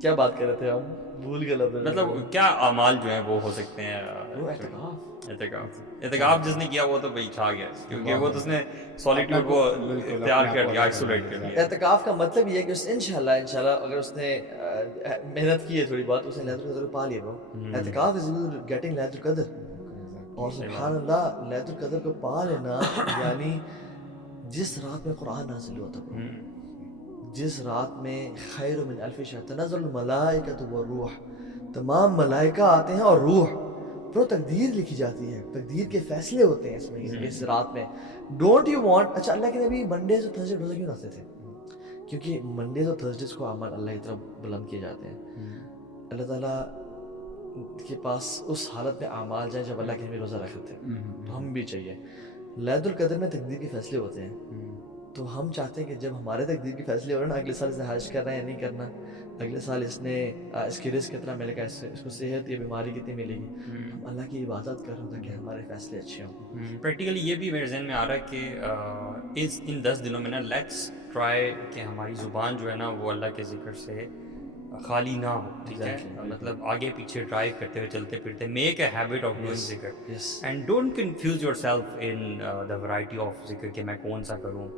کیا بات کر رہے تھے ہم؟ بھول گئے لفظ. مطلب کیا اعمال جو ہیں وہ ہو سکتے ہیں. اعتکاف جس نے کیا وہ تو بھائی چھا گیا, کیونکہ وہ تو اس نے سولیٹیوڈ کو اختیار کر لیا, آئسولیٹ کر لیا. اعتکاف کا مطلب یہ ہے کہ انشاءاللہ اگر اس نے محنت کی ہے تھوڑی بات, اس نے لیلۃ القدر کو پا لیا. برو اعتکاف از گیٹنگ لیلۃ القدر. اور سبحان اللہ لیلۃ القدر کو پا لینا یعنی جس رات میں قرآن نازل ہوا تھا, جس رات میں خیر من الف شہر تنزل الملائکۃ والروح, تمام ملائکہ آتے ہیں اور روح. پھر تقدیر لکھی جاتی ہے, تقدیر کے فیصلے ہوتے ہیں اس میں, اس رات میں. Don't you want. اچھا اللہ کے نبی منڈیز اور تھرسڈے روزہ کیوں رکھتے تھے؟ کیونکہ منڈیز اور تھرسڈیز کو اعمال اللہ کی طرف بلند کیے جاتے ہیں. اللہ تعالیٰ کے پاس اس حالت میں اعمال جائیں جب اللہ کے نبی روزہ رکھتے تھے, تو ہم بھی چاہیے. لیلۃ القدر میں تقدیر کے فیصلے ہوتے ہیں, تو ہم چاہتے ہیں کہ جب ہمارے تقدیر کے فیصلے ہو رہے ہیں نا, اگلے سال اس نے حج کرنا ہے یا نہیں کرنا, اگلے سال اس نے اس کی رزق کتنا ملے گا, اس کو صحت یا بیماری کتنی ملے گی, ہم اللہ کی عبادت کر رہے ہیں تاکہ ہمارے فیصلے اچھے ہوں. پریکٹیکلی یہ بھی میرے ذہن میں آ رہا ہے کہ ان 10 دنوں میں نا لیٹس ٹرائی کہ ہماری زبان جو ہے نا وہ اللہ کے ذکر سے خالی نہ ہو. ٹھیک ہے, مطلب آگے پیچھے ڈرائیو کرتے ہوئے چلتے پھرتے make a habit of doing ذکر, and don't confuse yourself in the variety of ذکر کہ میں کون سا کروں.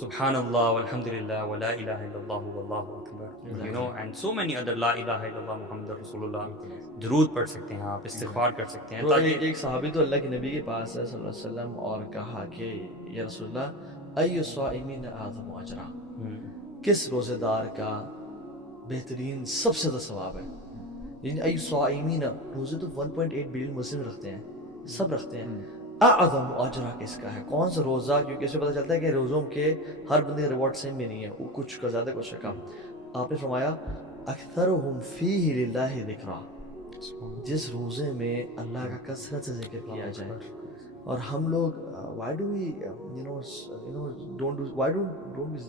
سبحان اللہ والحمد للہ ولا الہ الا اللہ واللہ اکبر, you know, and so many other, لا الہ الا اللہ محمد رسول اللہ, درود پڑھ سکتے ہیں آپ, استغفار کر سکتے ہیں. تاکہ ایک صحابی تو اللہ کے نبی کے پاس ہے صلی اللہ علیہ وسلم, اور کہا کہ یا رسول اللہ ای الصائمین اعظم اجرا, کس روزے دار کا بہترین سب سے زیادہ ثواب ہے. یعنی ای الصائمین, روزے تو 1.8 بلین مسلم رکھتے ہیں, سب رکھتے ہیں. اعظم اجرا کس کا ہے, کون سا روزہ, کیونکہ اس سے پتہ چلتا ہے کہ روزوں کے ہر بندے کا ریوارڈ سیم بھی نہیں ہے, کچھ کا زیادہ کچھ کا کم. آپ نے فرمایا اکثرہم فیہ للہ ذکرا, جس روزے میں اللہ کا کثرت سے ذکر کیا جائے. اور ہم لوگ why do we don't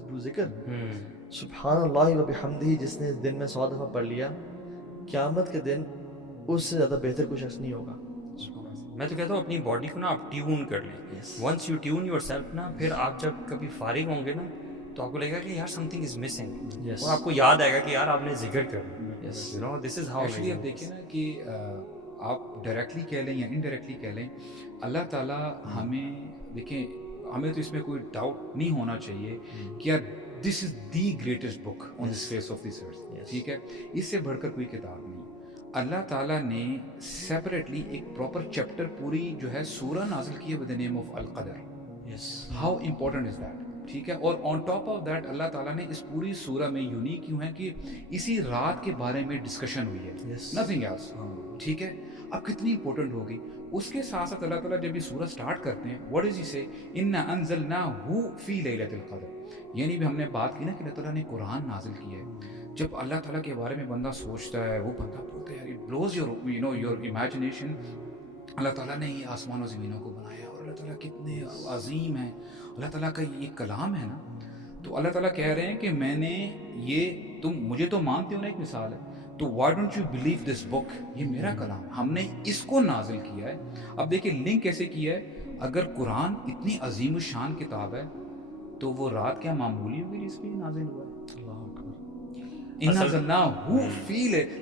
do ذکر. سبحان اللہ و بحمدہ جس نے دن میں 100 دفعہ پڑھ لیا, قیامت کے دن اس سے زیادہ بہتر کوئی شخص نہیں ہوگا. میں تو کہتا ہوں اپنی باڈی کو نا آپ ٹیون کر لیں. Once you tune yourself نا, پھر آپ جب کبھی فارغ ہوں گے نا تو آپ کو لگے گا کہ یار سم تھنگ از مسنگ, اور آپ کو یاد آئے گا کہ یار آپ نے ذکر کرنا. You know this is how. Actually آپ دیکھیں نا کہ آپ ڈائریکٹلی کہہ لیں یا انڈائریکٹلی کہہ لیں, اللہ تعالیٰ ہمیں, دیکھیں ہمیں تو اس میں کوئی ڈاؤٹ نہیں ہونا چاہیے کہ یار this is the greatest book on this face of this earth. ٹھیک ہے, اس سے بڑھ کر کوئی کتاب نہیں. اللہ تعالیٰ نے سیپریٹلی ایک پراپر چیپٹر پوری جو ہے سورہ نازل کی ہے ود دا نیم آف القدر. How important is that. ٹھیک ہے, اور آن ٹاپ آف دیٹ اللہ تعالیٰ نے اس پوری سورہ میں یونیک کیوں ہے کہ اسی رات کے بارے میں ڈسکشن ہوئی ہے, نتھنگ ایلس. ٹھیک ہے, اب کتنی امپورٹنٹ ہوگی. اس کے ساتھ ساتھ اللہ تعالیٰ جب یہ سورہ سٹارٹ کرتے ہیں, واٹ از ہی سے, انا انزلناہ فی لیلۃ القدر. یعنی بھی ہم نے بات کی نا کہ اللہ تعالیٰ نے قرآن نازل کیا ہے. جب اللہ تعالیٰ کے بارے میں بندہ سوچتا ہے, وہ بندہ بولتا ہے یار اٹ بلوز یور امیجنیشن. اللہ تعالیٰ نے یہ آسمان و زمینوں کو بنایا, اور اللہ تعالیٰ کتنے عظیم ہیں. اللہ تعالیٰ کا یہ کلام ہے نا, تو اللہ تعالیٰ کہہ رہے ہیں کہ میں نے یہ, تم مجھے تو مانتے ہو نا, ایک مثال ہے, تو why don't you believe this book, یہ میرا کلام ہے, ہم نے اس کو نازل کیا ہے. اب دیکھیں لنک کیسے کیا ہے. اگر قرآن اتنی عظیم الشان کتاب ہے تو وہ رات کیا معمولی ہوگی جس پہ نازل ہوا ہے.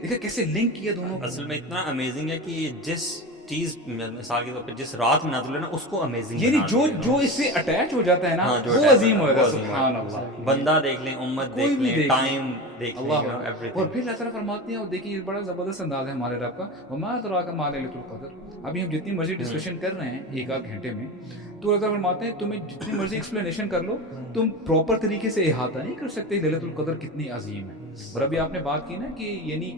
دیکھا کیسے لنک کیا دونوں. اصل میں اتنا امیزنگ ہے کہ جس چیز مثال کے طور پہ جس رات میں نازل ہے نا اس کو امیزنگ, یعنی جو اس سے اٹیچ ہو جاتا ہے نا وہ عظیم ہوگا. سبحان اللہ. بندہ دیکھ لیں, امت دیکھ لیں, ٹائم دیکھ لیں, اور پھر اللہ تعالیٰ فرماتے ہیں, اور دیکھیں یہ بڑا زبردست انداز ہے ہمارے رب کا, وما ادراک ما لیلۃ القدر. ابھی ہم جتنی مرضی ڈسکشن کر رہے ہیں ایک آدھ گھنٹے میں, تو اللہ تعالیٰ فرماتے ہیں تمہیں جتنی مرضی ایکسپلینیشن کر لو, تم پراپر طریقے سے احاطہ نہیں کر سکتے لیلۃ القدر کتنی عظیم ہے. اور ابھی آپ نے بات کی نا کہ یعنی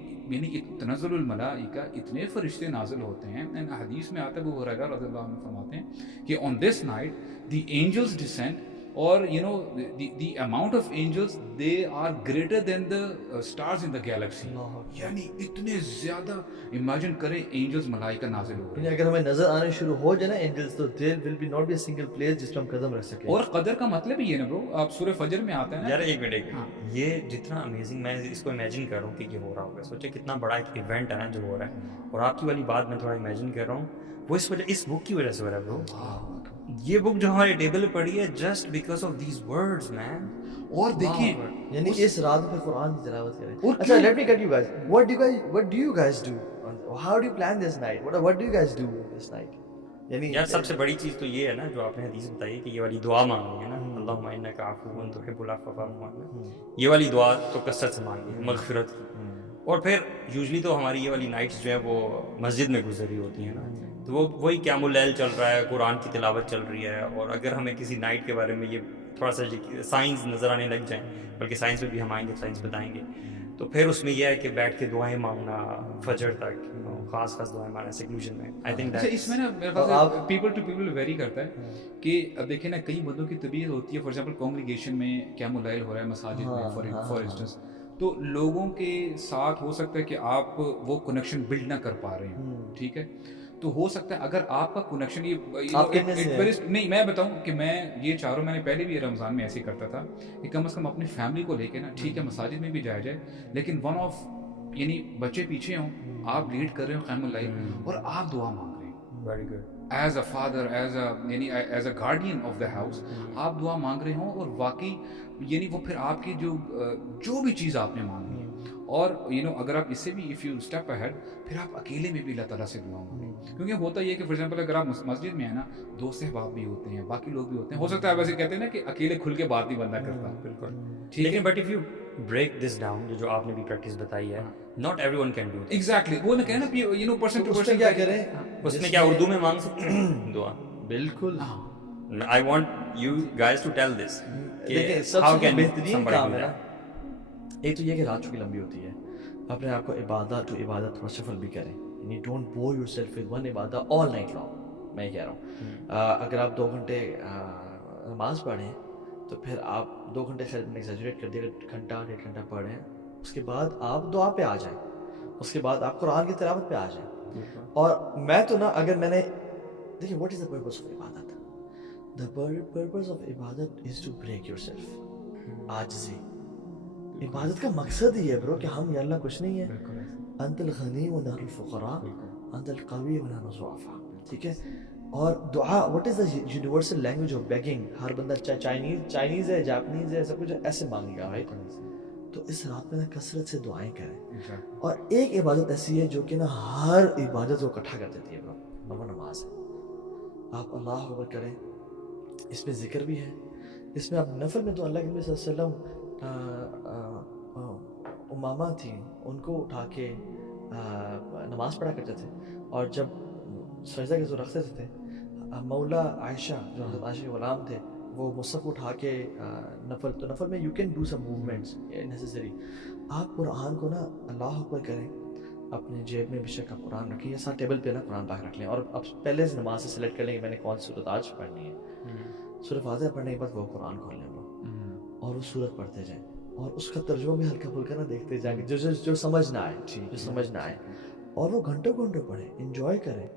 تنزل الملائکہ, اتنے فرشتے نازل ہوتے ہیں. حدیث میں آتا ہے, وہ ہریرہ رضی اللہ عنہ فرماتے ہیں کہ on this night the angels descend, اور you know the amount of angels they are greater than the stars in the galaxy. یعنی اتنے زیادہ امیجن کریں اینجلز ملائکہ نازل ہو رہے ہیں. اگر ہمیں نظر آنے شروع ہو جائے نا اینجلز, تو there will be not be a single place جس پہ ہم قدم رکھ سکیں. اور قدر کا مطلب یہ ہے نا برو, آپ سورہ فجر میں آتا ہے نا یار, ایک منٹ, یہ جتنا امیزنگ میں اس کو امیجن کر رہا ہوں کہ یہ ہو رہا ہوگا, سوچے کتنا بڑا ایک ایونٹ ہے نا جو ہو رہا ہے. اور آپ کی والی بات میں تھوڑا امیجن کر رہا ہوں, وہ اس بک کی وجہ سے ہو رہا ہے برو. یہ بک جو ہمارے ٹیبل پہ پڑی ہے just because of these words man. اور دیکھیں یعنی اس رات پہ قرآن کی تلاوت کریں. اور اچھا let me cut you guys, what do you guys do, how do you plan this night, what do you guys do this night? یعنی یار سب سے بڑی چیز تو یہ ہے نا جو آپ نے حدیث بتائی کہ یہ والی دعا مانگنی ہے نا, اللہم انک عفو تحب العفو فاعف عنا, یہ والی دعا تو کثرت سے مانگنی ہے مغفرت کی. اور پھر یوزلی تو ہماری یہ والی نائٹس جو ہیں وہ مسجد میں گزری ہوتی ہیں نا, تو وہ وہی قیام اللیل چل رہا ہے, قرآن کی تلاوت چل رہی ہے. اور اگر ہمیں کسی نائٹ کے بارے میں یہ تھوڑا سا سائنس نظر آنے لگ جائیں, بلکہ سائنس میں بھی ہم آئیں گے, سائنس بتائیں گے, تو پھر اس میں یہ ہے کہ بیٹھ کے دعائیں مانگنا فجر تک, خاص دعائیں مانگنا سیکلوژن میں. آئی تھنک اس میں نا میرے خیال سے پیپل ٹو پیپل ویری کرتا ہے کہ اب دیکھیں نا کئی بندوں کی طبیعت ہوتی ہے, فار ایگزامپل کانگریگیشن میں قیام اللیل ہو رہا ہے مساجد میں فار انسٹنس, تو لوگوں کے ساتھ ہو سکتا ہے کہ آپ وہ کنیکشن بلڈ نہ کر پا رہے ہیں, ٹھیک ہے, تو ہو سکتا ہے اگر آپ کا کنیکشن نہیں, میں بتاؤں کہ میں یہ چاروں میں نے پہلے بھی رمضان میں ایسے ہی کرتا تھا کہ کم از کم اپنی فیملی کو لے کے نا, ٹھیک ہے مساجد میں بھی جایا جائے, لیکن ون آف یعنی بچے پیچھے ہوں, آپ لیڈ کر رہے ہو قیام اللیل اور آپ دعا مانگ رہے ہیں, very good, as a father, as a guardian of the house آپ دعا مانگ رہے ہوں, اور واقعی یعنی وہ پھر آپ کی جو بھی چیز آپ نے مانگی ہے, اور اگر آپ اس سے بھی اف یو اسٹیپ اہیڈ, پھر آپ اکیلے میں بھی اللہ تعالیٰ سے دعا مانگیں, کیونکہ ہوتا یہ ہے کہ فار ایگزامپل اگر آپ مسجد میں ہیں نا, دوست احباب بھی ہوتے ہیں, باقی لوگ بھی ہوتے ہیں, ہو سکتا ہے ویسے کہتے ہیں نا کہ اکیلے کھل کے بات نہیں بندہ کرتا, بالکل, لیکن but if you break this down, جو آپ نے بھی پریکٹس بتائی ہے, not every one can do it. Exactly, وہ میں کہنا پرسن ٹو پرسن کیا کریں, اس میں کیا اردو میں مانگ سکتے ہیں دعا؟ بالکل. I want you guys to tell this. دیکھیں سب سے بہترین کام ہے نا, ایک تو یہ کہ رات چونکہ لمبی ہوتی ہے, اپنے آپ کو عبادت ٹو عبادت تھوڑا شفل بھی کریں, یعنی don't bore yourself with one عبادت آل نائٹ لانگ. میں کہہ رہا ہوں اگر آپ 2 گھنٹے نماز پڑھیں تو پھر آپ 2 گھنٹے خیر میں ایگزیجریٹ کر دیں, اگر گھنٹہ 1.5 گھنٹہ پڑھیں, اس کے بعد آپ دعا پہ آ جائیں, اس کے بعد آپ قرآن کی تلاوت پہ آ جائیں. اور میں تو نا اگر میں نے دیکھیں what is the purpose of عبادت, the purpose of عبادت is to break yourself. عاجزی, عبادت کا مقصد ہی ہے برو کہ ہم یا اللہ کچھ نہیں ہے, انت الغنی و نحن الفقراء, انت القوی و نحن الضعفاء, ٹھیک ہے. اور دعا what is the universal language of begging, ہر بندہ چاہے چائنیز ہے, جاپنیز ہے, سب کچھ ایسے مانگے گا, رائٹ. تو اس رات میں نا کثرت سے دعائیں کریں. اور ایک عبادت ایسی ہے جو کہ نا ہر عبادت کو اکٹھا کر دیتی ہے برو, وہ نماز ہے. آپ اللہ اکبر کریں, اس میں ذکر بھی ہے, اس میں آپ نفل میں تو اللہ کے نبی صلی اللہ علیہ وسلم امامہ تھیں, ان کو اٹھا کے نماز پڑھا کرتے تھے, اور جب سجدہ کے جو رکھتے تھے, مولا عائشہ جو حضرت عائشہ کے غلام تھے, وہ مصحف اٹھا کے نفل میں you can do some movements necessary. آپ قرآن کو نا اللہ اکبر کریں, اپنے جیب میں بے شک آپ قرآن رکھیں, یا ساتھ ٹیبل پہ نا قرآن پاک رکھ لیں, اور اب پہلے سے نماز سے سلیکٹ کر لیں کہ میں نے کون سی صورت آج پڑھنی ہے. سورہ فاتحہ پڑھنے کے بعد وہ قرآن کھول لیں اور وہ سورت پڑھتے جائیں, اور اس کا ترجمہ بھی ہلکا پھلکا نہ دیکھتے جائیں, جو سمجھ نہ آئے, جو سمجھ نہ آئے, اور وہ گھنٹوں گھنٹوں پڑھیں, انجوائے کریں.